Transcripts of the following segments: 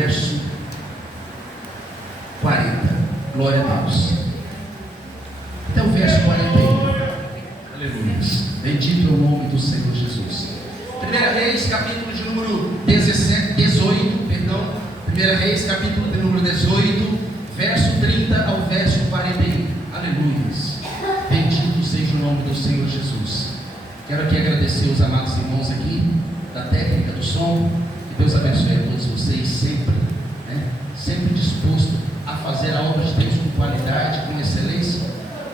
verso 40. Glória a Deus. Até o verso 41. Aleluia. Bendito é o nome do Senhor Jesus. 1 Reis, capítulo de número 18, perdão. 1 Reis, capítulo de número 18, verso 30 ao verso 41. Aleluia. Bendito seja o nome do Senhor Jesus. Quero aqui agradecer os amados irmãos aqui da técnica do som. Que Deus abençoe a todos vocês sempre, sempre disposto a fazer a obra de Deus com qualidade, com excelência.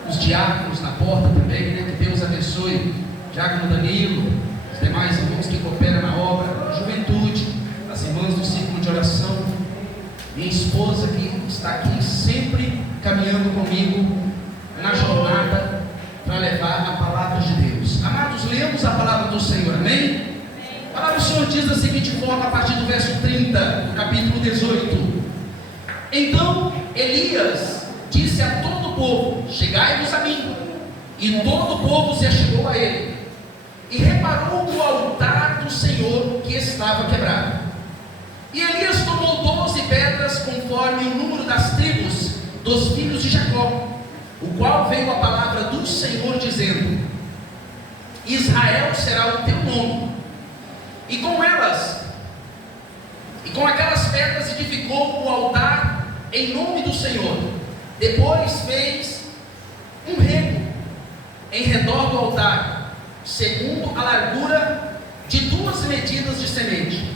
Os diáconos na porta também, que Deus abençoe. Diácono Danilo, os demais irmãos que cooperam na obra, a juventude, as irmãs do círculo de oração, minha esposa que está aqui sempre caminhando comigo na jornada para levar a palavra de Deus. Amados, lemos a palavra do Senhor, amém? A palavra do Senhor diz da seguinte forma, a partir do verso 30, do capítulo 18: Então Elias disse a todo o povo: chegai-vos a mim. E todo o povo se achegou a ele, e reparou o altar do Senhor que estava quebrado. E Elias tomou 12 pedras, conforme o número das tribos dos filhos de Jacó, o qual veio a palavra do Senhor dizendo: Israel será o teu nome. E com aquelas pedras edificou o altar em nome do Senhor. Depois fez um rego em redor do altar, segundo a largura de 2 medidas de semente.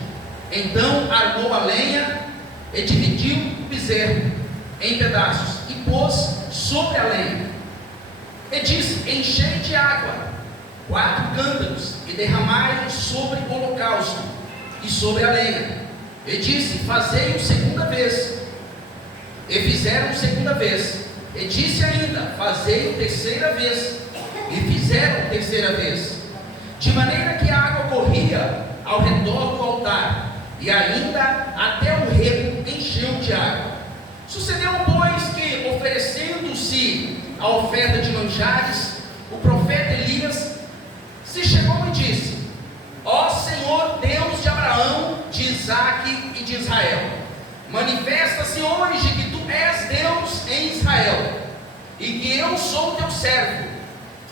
Então armou a lenha e dividiu o bezerro em pedaços e pôs sobre a lenha. E disse: enchei de água 4 cântaros e derramai-o sobre o holocausto e sobre a lenha. E disse: fazei-o segunda vez. E fizeram segunda vez. E disse ainda: fazei-o terceira vez. E fizeram terceira vez. De maneira que a água corria ao redor do altar, e ainda até o rego encheu de água. Sucedeu, pois, que, oferecendo-se a oferta de manjares, o profeta Elias se chegou e disse: ó Senhor Deus de Abraão, de Isaque e de Israel, manifesta-se hoje que tu és Deus em Israel, e que eu sou teu servo,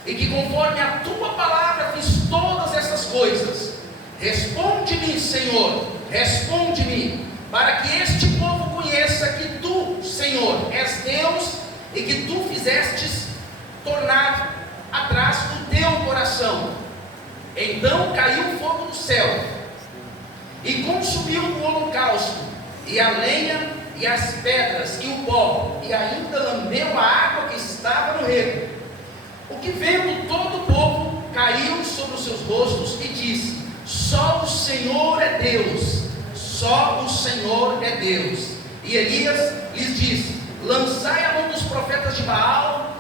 e que conforme a tua palavra fiz todas essas coisas. Responde-me, Senhor, responde-me, para que este povo conheça que tu, Senhor, és Deus, e que tu fizestes tornar atrás o teu coração. Então caiu fogo do céu, e consumiu o holocausto, e a lenha, e as pedras, e o pó, e ainda lambeu a água que estava no rego. O que vendo todo o povo, caiu sobre os seus rostos, e disse: só o Senhor é Deus, só o Senhor é Deus. E Elias lhes disse: lançai a mão dos profetas de Baal,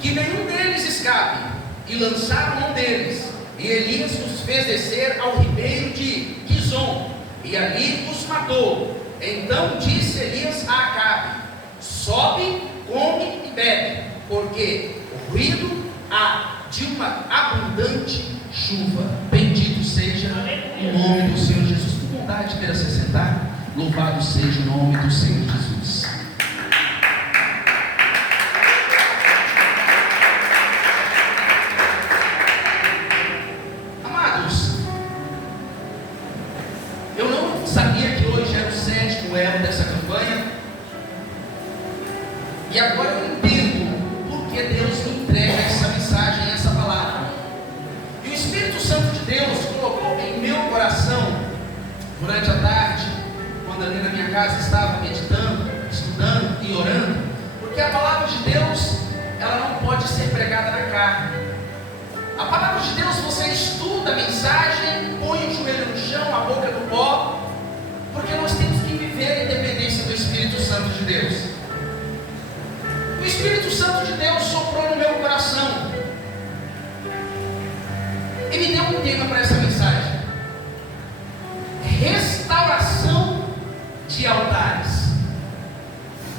que nenhum deles escape. E lançaram a mão deles, e Elias os fez descer ao ribeiro de Quizon, e ali os matou. Então disse Elias a Acabe: sobe, come e bebe, porque o ruído há de uma abundante chuva. Bendito seja o nome do Senhor Jesus. Com vontade de se sentar. Louvado seja o nome do Senhor Jesus. Amados, eu não sabia que hoje era o 7º elo dessa campanha, e agora eu entendo porque Deus me entrega essa mensagem, essa palavra. E o Espírito Santo de Deus colocou em meu coração, durante a tarde, quando ali na minha casa estava meditando, estudando e orando, porque a palavra de Deus, ela não pode ser pregada na carne. A palavra de Deus, você estuda a mensagem, põe o joelho no chão, a boca no pó, porque nós temos que viver a independência do Espírito Santo de Deus. O Espírito Santo de Deus soprou no meu coração e me deu um tema para essa mensagem: restauração de altares.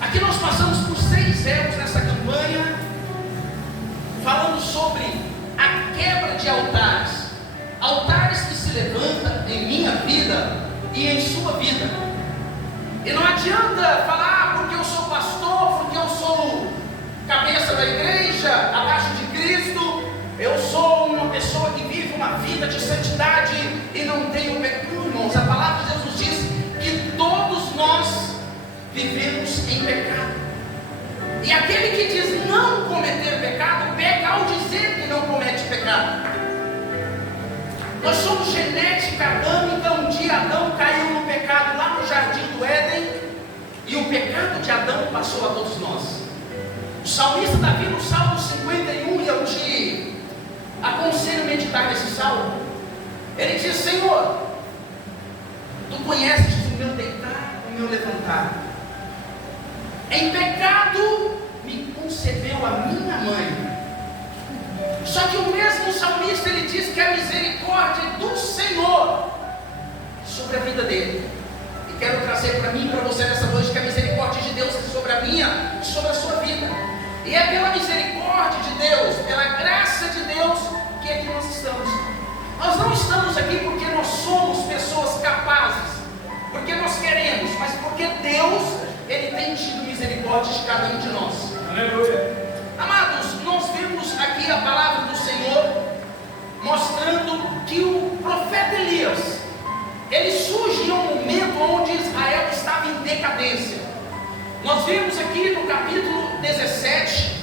Aqui nós passamos por 6 elos nessa campanha, falando sobre a quebra de altares. Altares que se levantam em minha vida e em sua vida. E não adianta falar porque eu sou pastor, porque eu sou cabeça da igreja, abaixo de Cristo, eu sou uma pessoa que vive uma vida de santidade e não tenho pecado. Irmãos, a palavra de Deus nos diz que todos nós vivemos em pecado. E aquele que diz não cometer pecado, peca ao dizer que não comete pecado. Nós somos genética adâmica. Um dia Adão caiu no pecado lá no jardim do Éden, e o pecado de Adão passou a todos nós. O salmista Davi, no Salmo 51, e eu te aconselho a meditar nesse salmo, ele diz: Senhor, Tu conheces o meu deitar e o meu levantar. Em pecado me concebeu a minha mãe. Só que o mesmo salmista, ele diz que a misericórdia do Senhor sobre a vida dele. E quero trazer para mim e para você nessa noite que a misericórdia de Deus é sobre a minha e sobre a sua vida. E é pela misericórdia de Deus, pela graça de Deus, que aqui nós estamos. Nós não estamos aqui porque nós somos pessoas capazes, porque nós queremos, mas porque Deus, Ele tem tido misericórdia de cada um de nós. Aleluia. Amados, nós vemos aqui a palavra do Senhor mostrando que o profeta Elias, ele surge em um momento onde Israel estava em decadência. Nós vimos aqui no capítulo 17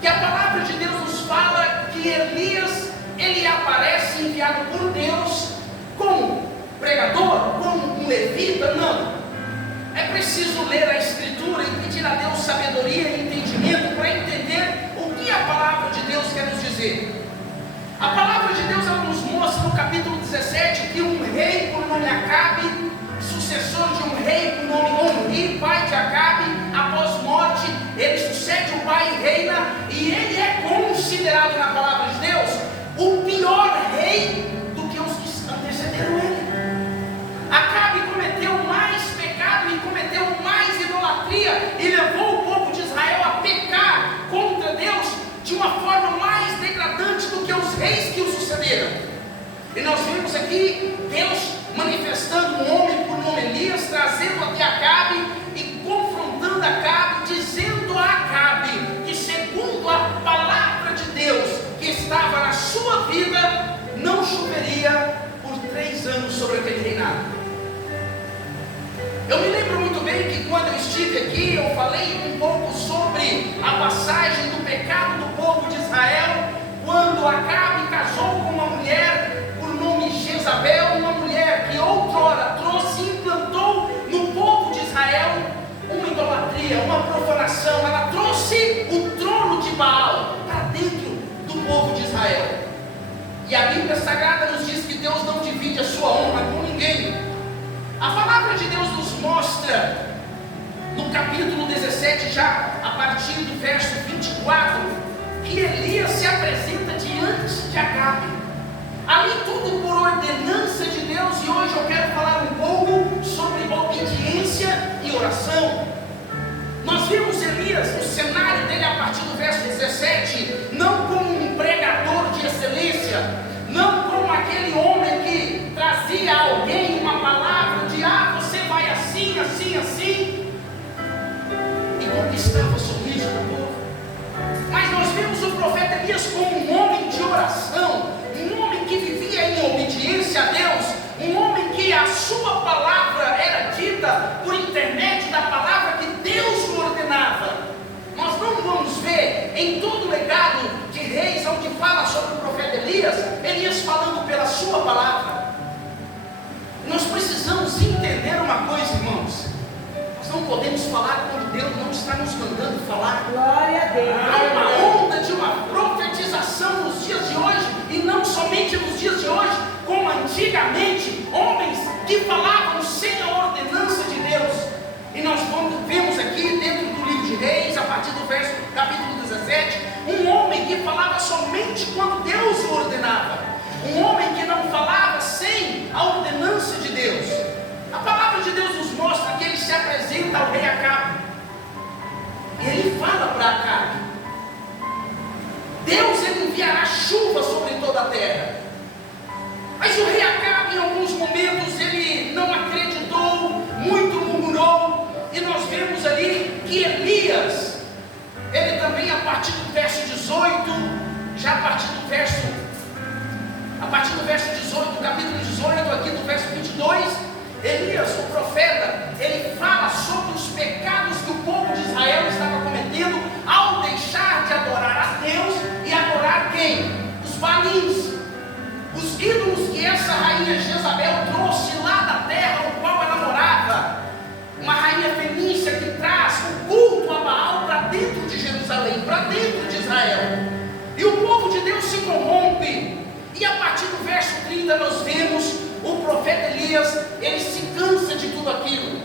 que a palavra de Deus nos fala que Elias, ele aparece enviado por Deus como pregador, como um levita. Não, é preciso ler a Escritura e pedir a Deus sabedoria e entendimento para entender o que a palavra de Deus quer nos dizer. A palavra de Deus, ela nos mostra no capítulo 17 que um rei por nome Acabe, sucessor de um rei por nome Omri, pai de Acabe, após morte, ele sucede o pai e reina, e ele é considerado na palavra de Deus o pior rei do que os que antecederam ele. Acabe cometeu mais pecado e cometeu mais idolatria e levou o povo de Israel a pecar contra Deus de uma forma mais degradante do que os reis que o sucederam. E nós vimos aqui Deus manifestando um homem por nome Elias, trazendo até Acabe e confrontando Acabe, dizendo a Acabe que, segundo a palavra de Deus que estava na sua vida, não choveria por 3 anos sobre aquele reinado. Eu me lembro muito bem que quando eu estive aqui, eu falei um pouco sobre a passagem do pecado do povo de Israel, quando Acabe casou com uma mulher por nome Jezabel, uma mulher que outrora trouxe e implantou no povo de Israel uma idolatria, uma profanação. Ela trouxe o trono de Baal para dentro do povo de Israel. E a Bíblia Sagrada nos diz que Deus não divide a sua honra com ninguém. A palavra de Deus nos mostra no capítulo 17, já a partir do verso 24, que Elias se apresenta diante de Acabe. Ali tudo por ordenança de Deus, e hoje eu quero falar um pouco sobre obediência e oração. Nós vimos Elias, o cenário dele a partir do verso 17, não como um pregador de excelência, não como aquele homem que trazia a alguém uma palavra de você vai assim, assim, assim, e conquistava o sorriso do povo. Mas nós vimos o profeta Elias como um homem de oração, um homem que vivia em obediência a Deus, um homem que a sua palavra era dita por intermédio da palavra que Deus o ordenava. Nós não vamos ver em todo o legado de reis onde fala sobre o profeta Elias, Elias falando pela sua palavra. Nós precisamos entender uma coisa, irmãos. Nós não podemos falar quando Deus não está nos mandando falar. Glória a Deus. Há uma onda de uma profetização nos dias de hoje, e não somente nos dias de hoje, como antigamente, homens que falavam sem a ordenança de Deus. E nós vemos aqui dentro do livro de Reis, a partir do capítulo 17, um homem que falava somente quando Deus o ordenava. Um homem que não falava sem a ordenança de Deus. A palavra de Deus nos mostra que ele se apresenta ao rei Acabe. E ele fala para Acabe: Deus, ele enviará chuva sobre toda a terra. Mas o rei Acabe, em alguns momentos, ele não Elias, ele também, a partir do verso 18, já a partir do verso 18, capítulo 18, aqui do verso 22, Elias, o profeta, ele fala sobre os pecados que o povo de Israel estava cometendo ao deixar de adorar a Deus e adorar quem? Os Balins, os ídolos que essa rainha Jezabel trouxe lá da terra no qual ela morava. Uma rainha fenícia que traz o culto a Baal para dentro de Jerusalém, para dentro de Israel. E o povo de Deus se corrompe. E a partir do verso 30 nós vemos o profeta Elias, ele se cansa de tudo aquilo.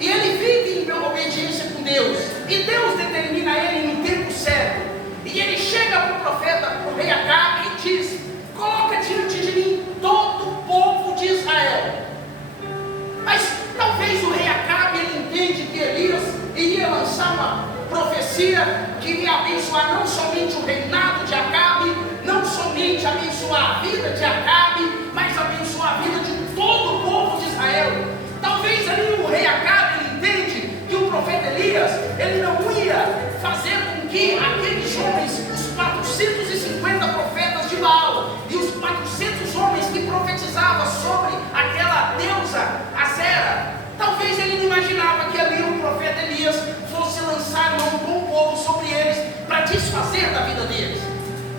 E ele vive em obediência com Deus. E Deus determina ele no tempo certo. E ele chega para o profeta, para o rei Acabe e diz: coloca diante de mim todo o povo de Israel. Mas talvez o rei Acabe, ele entende que Elias iria lançar uma profecia que iria abençoar não somente o reinado de Acabe, não somente abençoar a vida de Acabe, mas abençoar a vida de todo o povo de Israel. Talvez ali o rei Acabe, ele entende que o profeta Elias, ele não ia fazer com que aqueles homens, os 450 profetas de Baal e os 400 homens que profetizavam sobre aquela deusa Azera, talvez ele não imaginava que ali o profeta Elias fosse lançar mão com o povo sobre eles para desfazer da vida deles.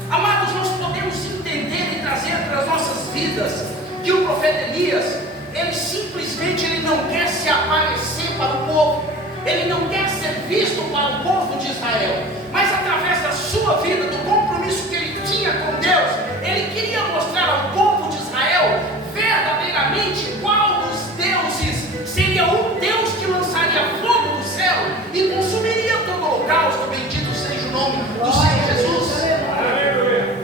Amados, nós podemos entender e trazer para as nossas vidas que o profeta Elias, ele simplesmente não quer se aparecer para o povo, ele não quer ser visto para o povo de Israel, mas através da sua vida, do compromisso que ele tinha com Deus, ele queria mostrar ao povo de Israel verdadeiramente qual dos deuses seria o Deus que lançaria fogo do céu e consumiria todo o holocausto. Bendito seja o nome do Senhor Jesus.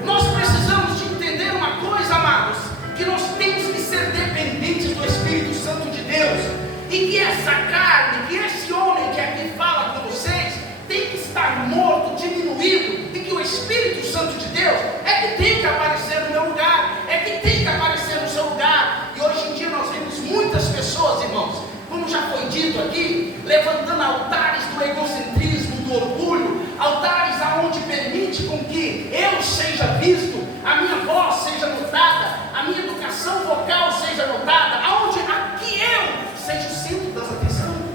Nós precisamos de entender uma coisa, amados, que nós temos que ser dependentes do Espírito Santo de Deus, e que essa carne, que esse homem que aqui fala com vocês, tem que estar morto, diminuído, e que o Espírito Santo de Deus é que tem que aparecer no meu lugar, é que tem que aparecer no seu lugar. E hoje em dia nós vemos muitas pessoas, irmãos, como já foi dito aqui, levantando altares do egocentrismo, do orgulho, altares aonde permite com que eu seja visto, a minha voz seja notada, a minha educação vocal seja notada, aonde aqui eu seja o centro das atenções.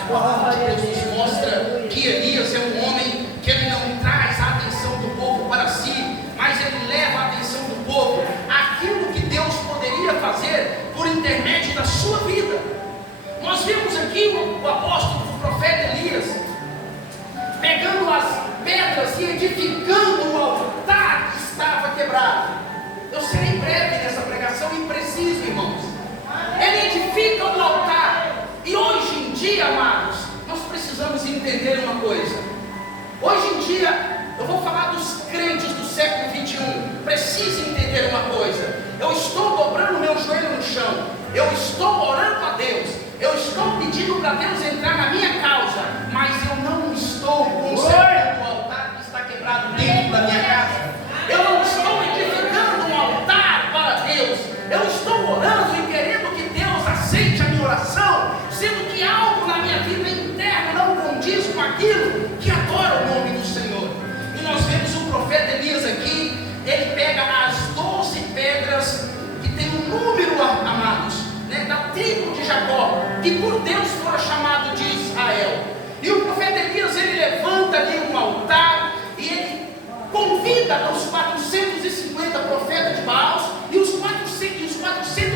A palavra de Deus nos mostra que Elias é um homem que ele não traz a atenção do povo para si, mas ele leva a atenção do povo àquilo que Deus poderia fazer por intermédio da sua vida. Nós vemos aqui o apóstolo, o profeta Elias, pegando as pedras e edificando o altar que estava quebrado. Eu serei breve nessa pregação e preciso, irmãos. Ele edifica o altar. E hoje em dia, amados, nós precisamos entender uma coisa. Hoje em dia, eu vou falar dos crentes do século 21. Precisa entender uma coisa. Eu estou dobrando meu joelho no chão. Eu estou orando a Deus. Eu estou pedindo para Deus entrar na minha causa. Mas eu não estou consertando o altar que está quebrado dentro da minha casa. Eu não estou edificando um altar para Deus. Eu estou orando e querendo que Deus aceite a minha oração, sendo que algo na minha vida interna não condiz com aquilo que adora o nome do Senhor. E nós vemos o profeta Elias aqui, ele pega as 12 pedras que tem um número, amados, da tribo de Jacó, que por Deus fora chamado de Israel. E o profeta Elias, ele levanta ali um altar e ele convida os 450 profetas de Baal e os 400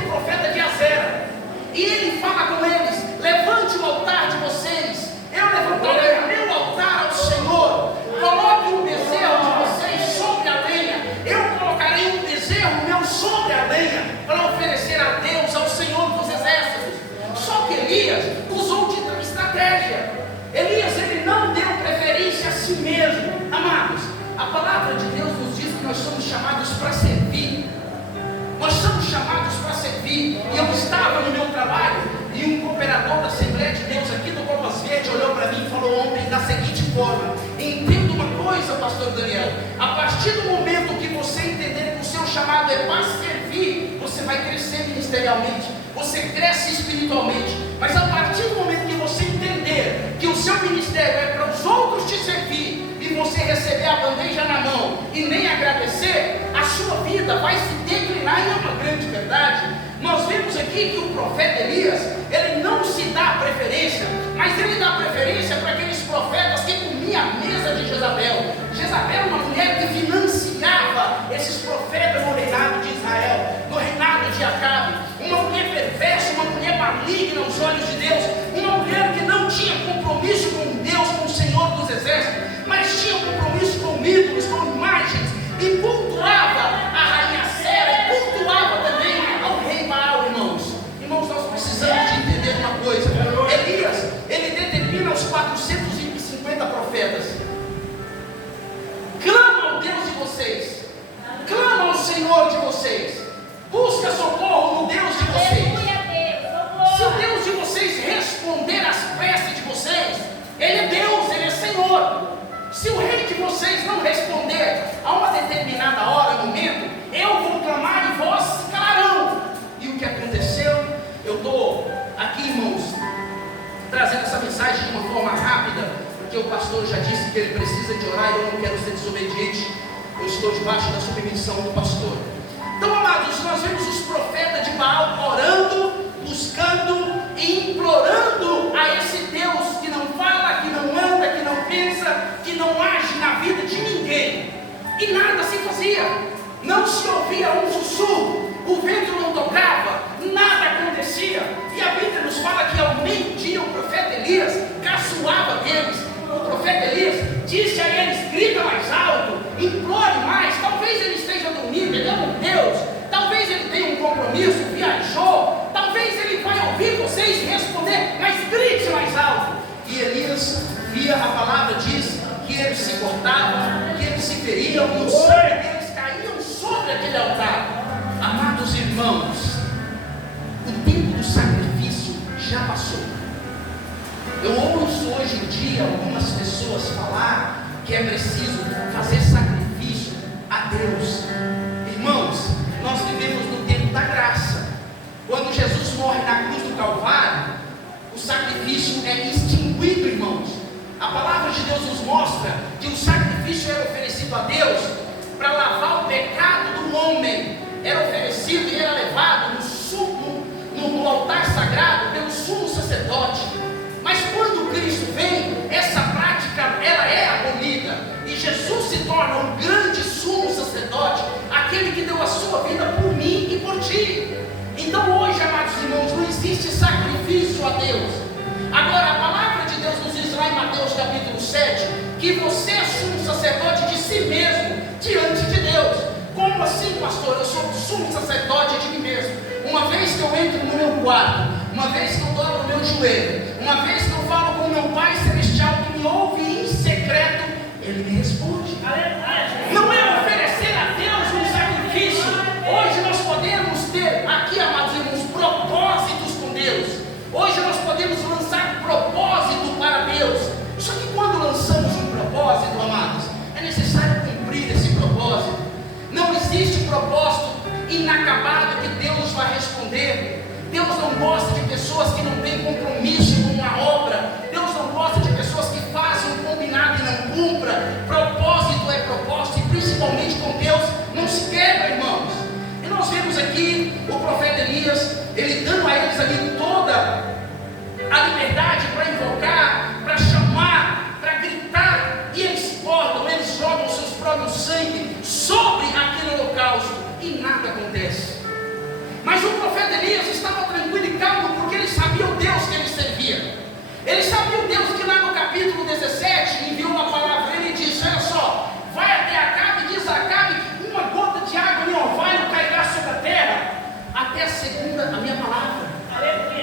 profetas de Azera. E ele fala com eles: levante o altar de vocês, eu levantarei o meu altar ao Senhor. Coloque um bezerro de vocês sobre a lenha, eu colocarei um bezerro meu sobre a lenha, para oferecer a Deus, ao Senhor dos exércitos. Só que Elias usou de estratégia. Elias, ele não deu preferência a si mesmo. Amados, a palavra de Deus nos diz que nós somos chamados para servir. Nós somos chamados para servir. E eu estava no meu trabalho e um cooperador da Assembleia de Deus aqui do Copas Verde olhou para mim e falou ontem da seguinte forma: entenda uma coisa, pastor Daniel, a partir do momento que você entender que o seu chamado é para servir, você vai crescer ministerialmente, você cresce espiritualmente. Mas a partir do momento que você entender que o seu ministério receber a bandeja na mão e nem agradecer, a sua vida vai se declinar. E é uma grande verdade. Nós vemos aqui que o profeta Elias, ele não se dá preferência, mas ele dá preferência para aqueles profetas que comiam a mesa de Jezabel. Jezabel é uma mulher que financiava esses profetas no reinado de Israel, no reinado de Acabe. Uma mulher perversa, uma mulher maligna aos olhos de Deus, uma mulher que não tinha compromisso com Deus, com o Senhor dos Exércitos, mas tinha compromisso com ídolos, com imagens, e cultuava a rainha Sera, e cultuava também ao rei Baal, irmãos. Irmãos, nós precisamos de entender uma coisa. Elias, ele determina os 450 profetas. Clama ao Deus de vocês, clama ao Senhor de vocês, busca socorro no Deus de vocês. Se o Deus de vocês responder às preces de vocês, Ele é Deus, Ele é Senhor. Se o rei de vocês não responder a uma determinada hora, momento, eu vou clamar e vós se calarão. E o que aconteceu? Eu estou aqui, irmãos, trazendo essa mensagem de uma forma rápida, porque o pastor já disse que ele precisa de orar e eu não quero ser desobediente. Eu estou debaixo da submissão do pastor. Então, amados, nós vemos os profetas de Baal orando, buscando e implorando a esse Deus que não fala, que não anda, que não pensa, que não age na vida de ninguém. E nada se fazia, não se ouvia um sussurro, o vento não tocava, nada acontecia. E a Bíblia nos fala que ao meio-dia o profeta Elias caçoava deles. O profeta Elias disse a eles: grita mais alto, implore mais. Talvez ele esteja dormindo, ele é um Deus, talvez ele tenha um compromisso, viajou, talvez ele vai ouvir vocês responder, mas grite mais alto. E Elias via, a palavra diz que eles se cortavam, que eles se feriam, e o sangue deles caíam sobre aquele altar. Amados irmãos, o tempo do sacrifício já passou. Eu ouço hoje em dia algumas pessoas falar que é preciso fazer sacrifício a Deus. Irmãos, nós vivemos no tempo da graça. Quando Jesus morre na cruz do Calvário, o sacrifício é extinguido, irmãos. A palavra de Deus nos mostra que o sacrifício era oferecido a Deus para lavar o pecado do homem. Era oferecido e era levado no altar sagrado pelo sumo sacerdote. Mas quando Cristo vem, essa prática ela é abolida, e Jesus se torna um grande sumo sacerdote, aquele que deu a sua vida por mim e por ti. Então hoje, amados irmãos, não existe sacrifício a Deus. Agora a palavra de Deus nos diz lá em Mateus capítulo 7, que você é sumo sacerdote de si mesmo, diante de Deus. Como assim, pastor? Eu sou sumo sacerdote de mim mesmo. Uma vez que eu entro no meu quarto, uma vez que eu dobro o meu joelho, uma vez que eu falo com o meu Pai Celestial que me ouve em secreto, Ele me responde. Não é oferecer a Deus um sacrifício. Hoje nós podemos ter aqui, amados irmãos, propósitos com Deus. Hoje nós podemos lançar propósito para Deus. Só que quando lançamos um propósito, amados, é necessário cumprir esse propósito. Não existe propósito inacabado que Deus vai responder. Deus não gosta de pessoas que não têm compromisso com a obra. Deus não gosta de pessoas que fazem um combinado e não cumpra. Propósito é propósito, e principalmente com Deus não se quebra, irmãos. E nós vemos aqui o profeta Elias, ele dando a eles ali toda a liberdade para invocar, para chamar, para gritar, e eles cortam, eles jogam seus próprios sangue sobre aquele holocausto, e nada acontece. Mas o profeta Elias estava tranquilo e calmo, porque ele sabia o Deus que ele servia. Ele sabia o Deus que lá no capítulo 17 enviou uma palavra. Ele disse: olha só, vai até Acabe e diz a Acabe que uma gota de água em orvalho não cairá sobre a terra, até a minha palavra.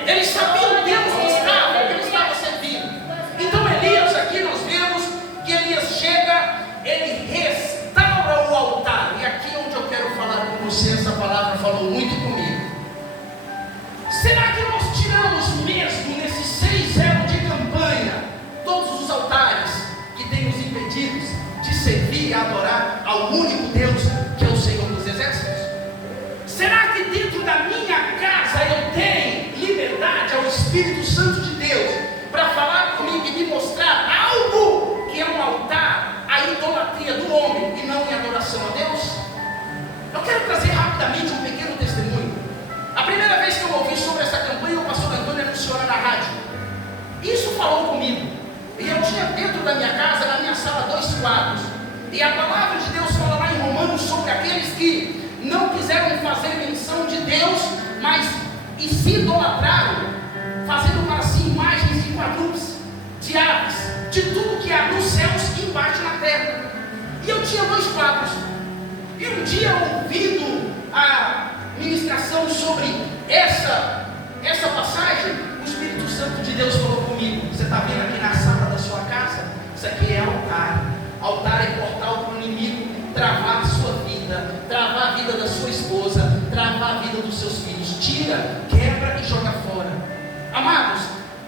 Ele sabia o Deus que ele estava servindo. Então Elias, aqui nós vemos que Elias chega, ele restaura o altar. E aqui é onde eu quero falar com você, essa palavra falou muito comigo. Será que nós tiramos mesmo nesses 6 anos de campanha todos os altares que têm nos impedido de servir e adorar ao único Deus que é o Senhor dos Exércitos? Será que dentro da minha casa eu tenho liberdade ao Espírito Santo de Deus para falar comigo e me mostrar algo que é um altar a a idolatria do homem e não em adoração a Deus? Eu quero trazer rapidamente um pequeno testemunho. A primeira vez que eu ouvi sobre essa campanha, o pastor Antônio anunciou na rádio. Isso falou comigo. E eu tinha dentro da minha casa, na minha sala, 2 quadros. E a palavra de Deus fala lá em Romanos sobre aqueles que não quiseram fazer menção de Deus, mas e se idolatraram, fazendo para si imagens de quadrúpedes, de aves, de tudo que há nos céus e embaixo na terra. E eu tinha 2 quadros. E um dia, ouvindo a ministração sobre essa passagem, o Espírito Santo de Deus falou comigo: você está vendo aqui na sala da sua casa? Isso aqui é altar. Altar é portal para o inimigo travar a sua vida, travar a vida da sua esposa, travar a vida dos seus filhos. Tira, quebra e joga fora. Amados,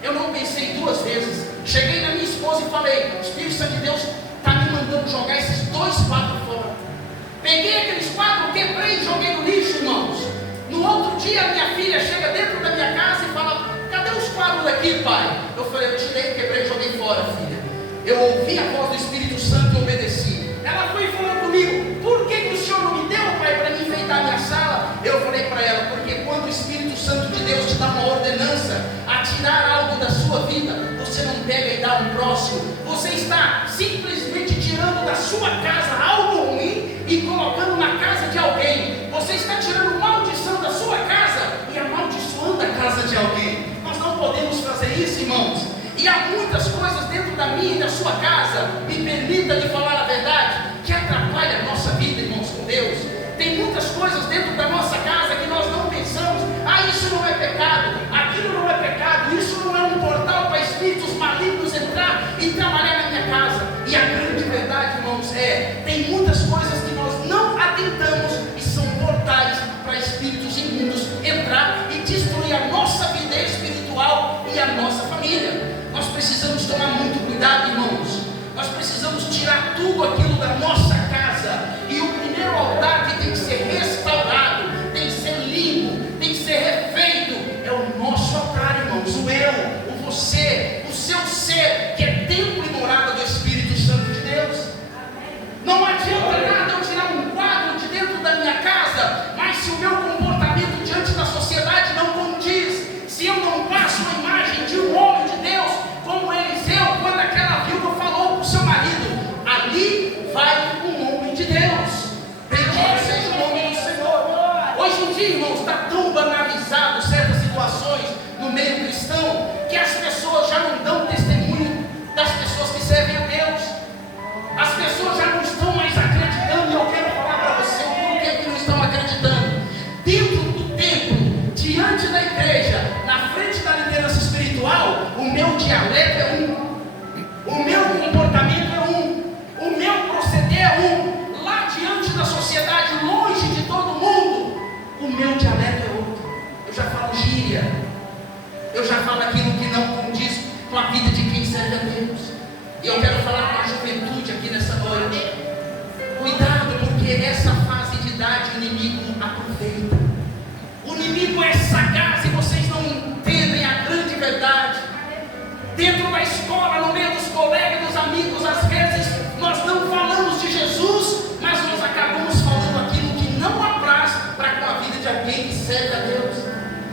eu não pensei 2 vezes. Cheguei na minha esposa e falei: o Espírito Santo de Deus está me mandando jogar esses 2 quadros fora. Peguei aqueles quadros, quebrei e joguei no lixo, irmãos. No outro dia, minha filha chega dentro da minha casa e fala: cadê os quadros aqui, pai? Eu falei: eu tirei, quebrei e joguei fora, filha. Eu ouvi a voz do Espírito Santo e obedeci. Ela foi e falou comigo: por que o Senhor não me deu, pai, para me enfeitar a minha sala? Eu falei para ela: porque quando o Espírito Santo de Deus te dá uma ordenança a tirar algo da sua vida, você não pega e dá um próximo. Você está simplesmente tirando da sua casa algo ruim e colocando na casa de alguém. Você está tirando maldição da sua casa e amaldiçoando a casa de alguém. Nós não podemos fazer isso, irmãos. E há muitas coisas dentro da minha e da sua casa, me permita lhe falar a verdade, que atrapalha a nossa vida, irmãos, com Deus. Tem muitas coisas dentro da nossa casa que nós não pensamos: ah, isso não é pecado, aquilo não é pecado, isso não é um portal para espíritos malignos entrar e trabalhar na minha casa. E a grande verdade, irmãos, tem muitas coisas que nós não atentamos e são portais para espíritos imundos entrar e destruir a nossa vida espiritual e a nossa família. Nós precisamos tomar muito cuidado, irmãos. Nós precisamos tirar tudo aquilo da nossa casa. E o primeiro altar que tem que ser restaurado, tem que ser limpo, tem que ser refeito, é o nosso altar, irmãos. O eu, o você, o seu ser, que é templo e morada do Espírito Santo de Deus. Não adianta nada eu tirar um quadro de dentro da minha casa, mas se o meu comportamento diante da sociedade não condiz, se eu não passo a imagem de um homem de Deus, como Eliseu, quando aquela viúva falou para o seu marido: ali vai um homem de Deus. Bendito seja o nome do Senhor. Hoje em dia, irmãos, está tão banalizado certas situações no meio cristão, que as pessoas já não dão testemunho das pessoas que servem a Deus. As pessoas já não estão mais acreditando. E eu quero falar para você o porquê que não estão acreditando. Dentro do templo, diante da igreja, na frente da liderança espiritual, o meu dialeto é um, o meu comportamento é um, o meu proceder é um. Lá diante da sociedade, longe de todo mundo, o meu dialeto é outro. Eu já falo gíria, eu já falo aquilo que não condiz com a vida de quem serve a Deus. E eu quero falar para a juventude aqui nessa noite: cuidado, porque essa fase de idade o inimigo aproveita. O inimigo é sagaz e vocês não entendem a grande verdade. Dentro da escola, no meio dos colegas, dos amigos, às vezes nós não falamos de Jesus, mas nós acabamos falando aquilo que não apraz para com a vida de alguém que serve a Deus.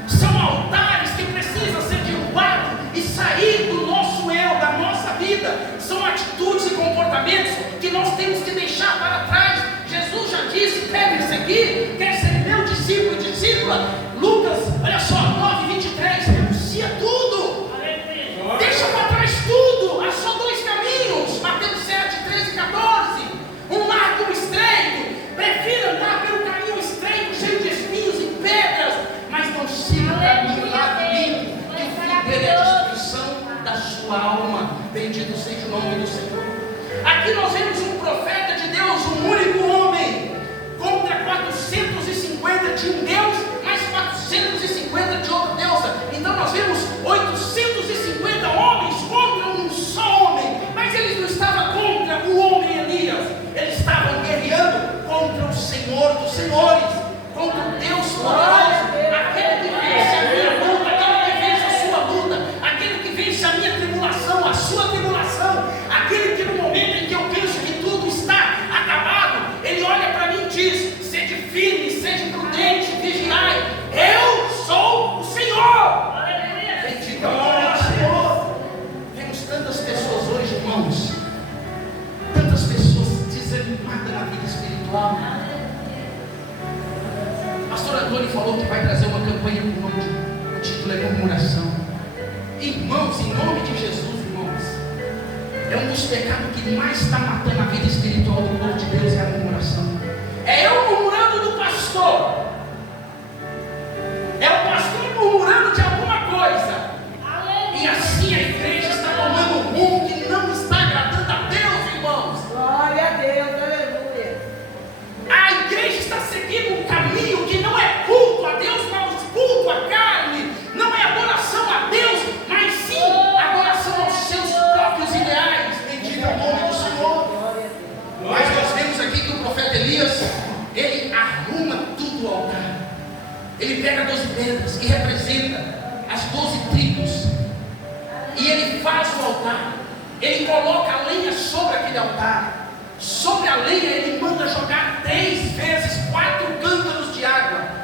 São altares que precisam ser derrubados e sair do nosso eu, da nossa vida. São atitudes e comportamentos que nós temos que deixar para trás. Jesus já disse: pegue isso aqui, quer ser meu discípulo e discípula. Lucas, olha só, 9:23, renuncia tudo. Deixa para trás tudo. Há só 2 caminhos. Mateus 7:13-14. Um largo e um estreito. Prefira andar pelo caminho estreito, cheio de espinhos e pedras, mas não siga o caminho largo e limpo, que o fim dele é a destruição da sua alma. Bendito seja o nome do Senhor. Aqui nós vemos um profeta de Deus, um único homem, contra 450 de um Deus, mais 450 de outra deusa. Então nós vemos 850 homens contra um só homem. Mas eles não estavam contra o homem Elias, eles estavam guerreando contra o Senhor dos Senhores, contra o Deus poderoso, aquele que vence a minha luta, aquele que vence a sua luta, aquele que vence a minha tribulação, a sua tribulação, aquele que no momento em que eu penso que tudo irmãos, em nome de Jesus, irmãos, é um dos pecados que mais está matando a vida espiritual do povo de Deus, é a murmuração. É eu murmurando do pastor, é o pastor murmurando de alguma coisa, e assim a igreja está tomando um rumo que não está agradando a Deus, irmãos. Glória a Deus, aleluia. A igreja está seguindo um caminho que não é culto a Deus, mas culto à carne. Não é adoração a Deus, mas sim adoração aos seus próprios ideais. Bendito é o nome do Senhor. Mas nós vemos aqui que o profeta Elias, ele arruma tudo ao altar. Ele pega 12 pedras e representa as 12 tribos. E ele faz o altar. Ele coloca a lenha sobre aquele altar. Sobre a lenha ele manda jogar 3 vezes 4 cântaros de água.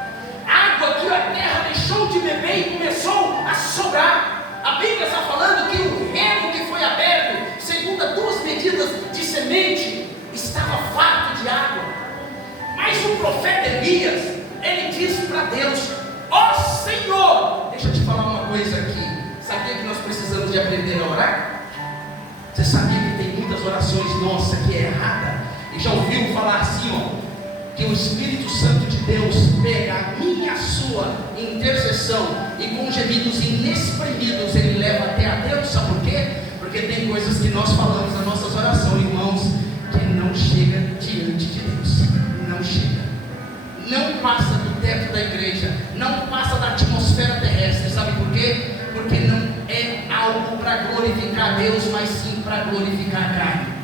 Água que a terra deixou de beber e começou a sobrar. A Bíblia está falando que o rego que foi aberto, segundo as 2 medidas de semente, estava farto de água. Mas o profeta Elias, ele disse para Deus: ó Senhor, deixa eu te falar uma coisa aqui. Sabia que nós precisamos de aprender a orar? Você sabia que tem muitas orações nossas que é errada? E já ouviu falar assim, ó, que o Espírito Santo de Deus pega a minha, a sua intercessão e com gemidos inexprimidos ele leva até a Deus. Sabe por quê? Porque tem coisas que nós falamos nas nossas orações, irmãos, que não chega diante de Deus. Não chega. Não passa do teto da igreja, não passa da atmosfera terrestre. Sabe por quê? Porque não é algo para glorificar a Deus, mas sim para glorificar a carne.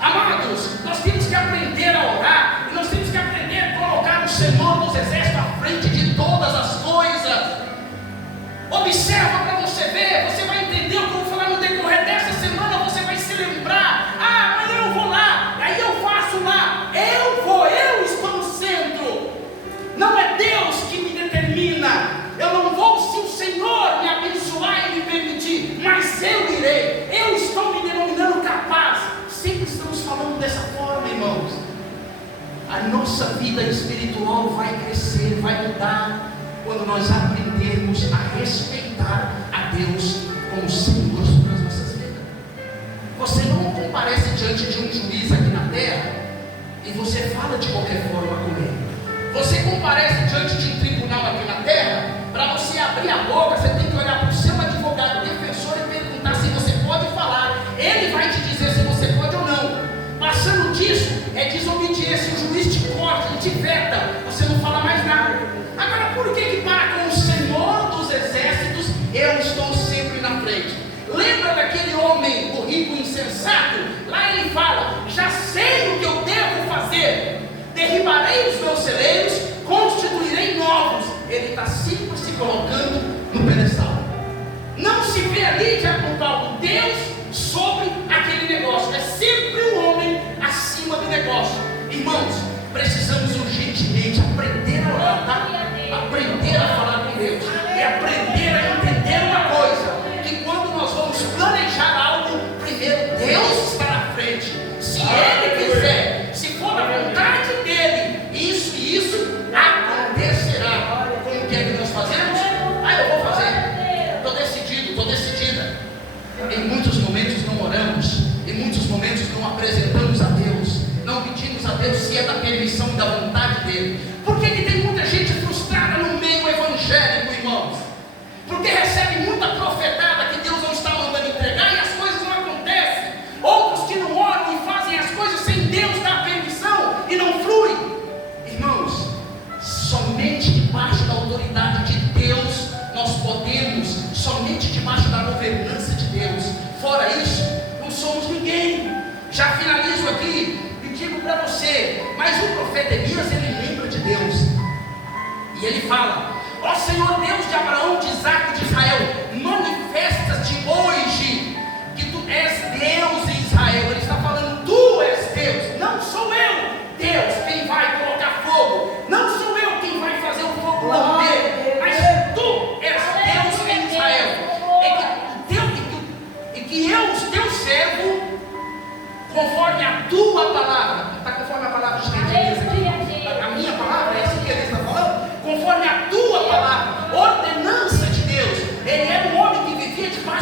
Amados, nós temos que aprender a orar, e nós temos que aprender a colocar o Senhor dos Exércitos à frente de todas as coisas. Observa para você ver, você vai entender o que eu vou falar no decorrer dessa semana. Você vai se lembrar: ah, mas eu vou lá, aí eu faço lá, eu estou no centro. Não é Deus que me determina. Eu não vou se o Senhor me abençoar e me permitir, mas eu irei. Eu estou me denominando capaz. Sempre estamos falando dessa forma, irmãos. A nossa vida espiritual vai crescer, vai mudar, quando nós aprendermos a respeitar a Deus como Senhor sobre as nossas vidas. Você não comparece diante de um juiz aqui na terra e você fala de qualquer forma com ele. Você comparece diante de um tribunal aqui na terra, para você abrir a boca, você tem que olhar para o seu advogado defensor e perguntar se você pode falar. Ele vai te dizer se você pode ou não. Passando disso, é desobediência. O juiz te corta, ele te veta, você não fala mais nada. Agora, por que para com o Senhor dos Exércitos eu estou sempre na frente? Lembra daquele homem, o rico insensato? Lá ele fala: já sei o que eu devo fazer. Derribarei os meus celeiros, constituirei novos. Ele está sempre se colocando no pedestal. Não se vê ali de apontar o Deus sobre aquele negócio. É sempre o homem acima do negócio. Irmãos, precisamos urgentemente aprender a orar, tá? Aprender a falar com Deus. E aprender a entender uma coisa: que quando nós vamos planejar algo, primeiro Deus está na frente. Se Ele quiser, se for da vontade dEle, isso e isso acontecerá. Como que é que nós fazemos? Ah, eu vou fazer. Estou decidido, estou decidida. Em muitos momentos não oramos, em muitos momentos não apresentamos a Deus, não pedimos a Deus se é da permissão e da vontade dEle. Por que tem muita gente frustrada no meio evangélico, irmãos? Porque recebe muita profetada que Deus não está mandando entregar e as coisas não acontecem. Outros que não oram e fazem as coisas sem Deus dar permissão e não flui. Irmãos, somente debaixo da autoridade de Deus nós podemos, somente debaixo da governança de Deus. Fora isso, não somos ninguém. Já finalizo aqui e digo para você: mas o profeta Elias, ele lembra de Deus, e ele fala: ó Senhor Deus de Abraão, de Isaac e de Israel, manifesta-te hoje que tu és Deus em Israel. Ele está falando: tu és Deus, não sou eu, Deus, quem vai colocar fogo, não sou eu quem vai fazer o fogo lamber, mas tu és Deus em Israel. E que eu, teu servo, conforme a tua palavra, está conforme a palavra de Elias aqui, a minha palavra é essa que ele está falando, conforme a tua palavra, ordenança de Deus. Ele era um homem que vivia debaixo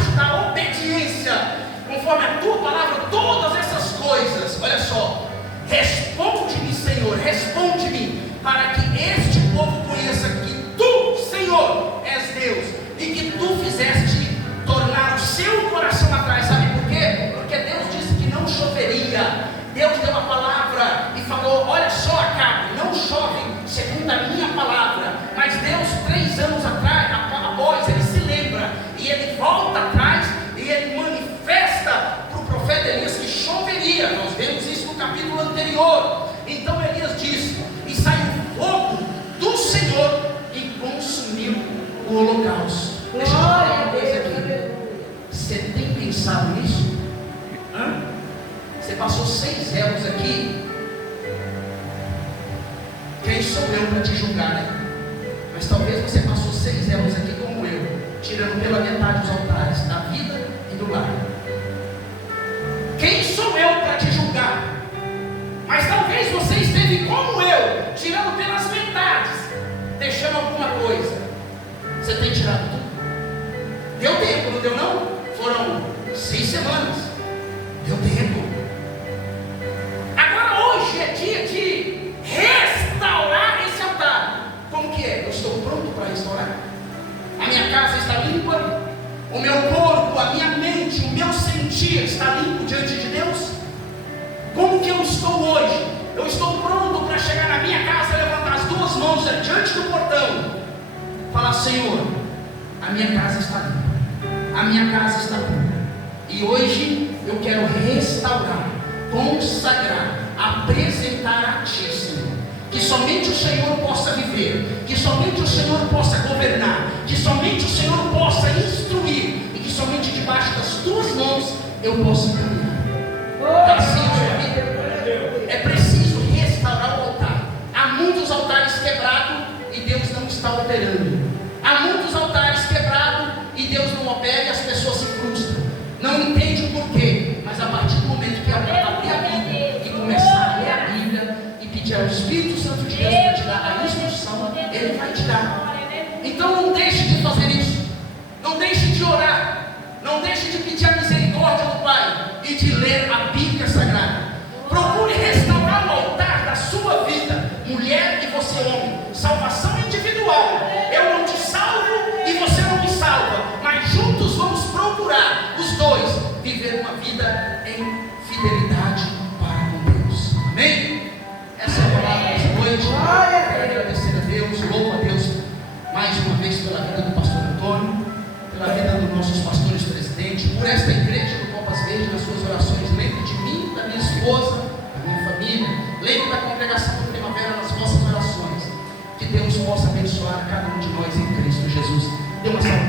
Senhor. Então Elias disse: e saiu fogo do Senhor e consumiu o holocausto. Deixa eu falar uma coisa aqui. Você tem pensado nisso? Você passou 6 anos aqui. Quem sou eu para te julgar, né? Mas talvez você passou 6 anos aqui como eu, tirando pela metade os altares da vida e do lar. Quem sou eu para te julgar? Mas talvez você esteve como eu, tirando pelas metades, deixando alguma coisa. Você tem tirado tudo? Deu tempo, não deu não? Foram 6 semanas. Deu tempo. Agora hoje é dia de restaurar esse altar. Como que é? Eu estou pronto para restaurar. A minha casa está limpa. O meu corpo, a minha mente, o meu sentir está limpo diante de Deus. Como que eu estou hoje? Eu estou pronto para chegar na minha casa, levantar as 2 mãos diante do portão, falar: Senhor, a minha casa está limpa, a minha casa está pura, e hoje eu quero restaurar, consagrar, apresentar a Ti, Senhor. Que somente o Senhor possa viver, que somente o Senhor possa governar, que somente o Senhor possa instruir, e que somente debaixo das Tuas mãos eu possa caminhar. É preciso restaurar o altar. Há muitos altares quebrados e Deus não está operando. Há muitos altares quebrados e Deus não opera, e as pessoas se frustram, não entendem o porquê. Mas a partir do momento que abrir a Bíblia e começar a ler a Bíblia e pedir ao Espírito Santo de Deus para te dar a instrução, Ele vai te dar. Então não deixe de fazer isso. Não deixe de orar. Não deixe de pedir a misericórdia do Pai e de ler a Bíblia Sagrada. Procure restaurar o altar da sua vida, mulher e você homem. Salvação individual. Eu não te salvo e você não me salva, mas juntos vamos procurar, os dois, viver uma vida em fidelidade para com Deus. Amém? Essa é a palavra dessa noite. Quero agradecer a Deus, louvo a Deus mais uma vez pela vida do pastor Antônio, pela vida dos nossos pastores presidentes, por esta igreja do Copas Verdes, nas suas orações. Lembre de mim, da minha esposa, da minha família. Lembre da congregação do Primavera nas vossas orações. Que Deus possa abençoar cada um de nós em Cristo Jesus. Dê uma salva.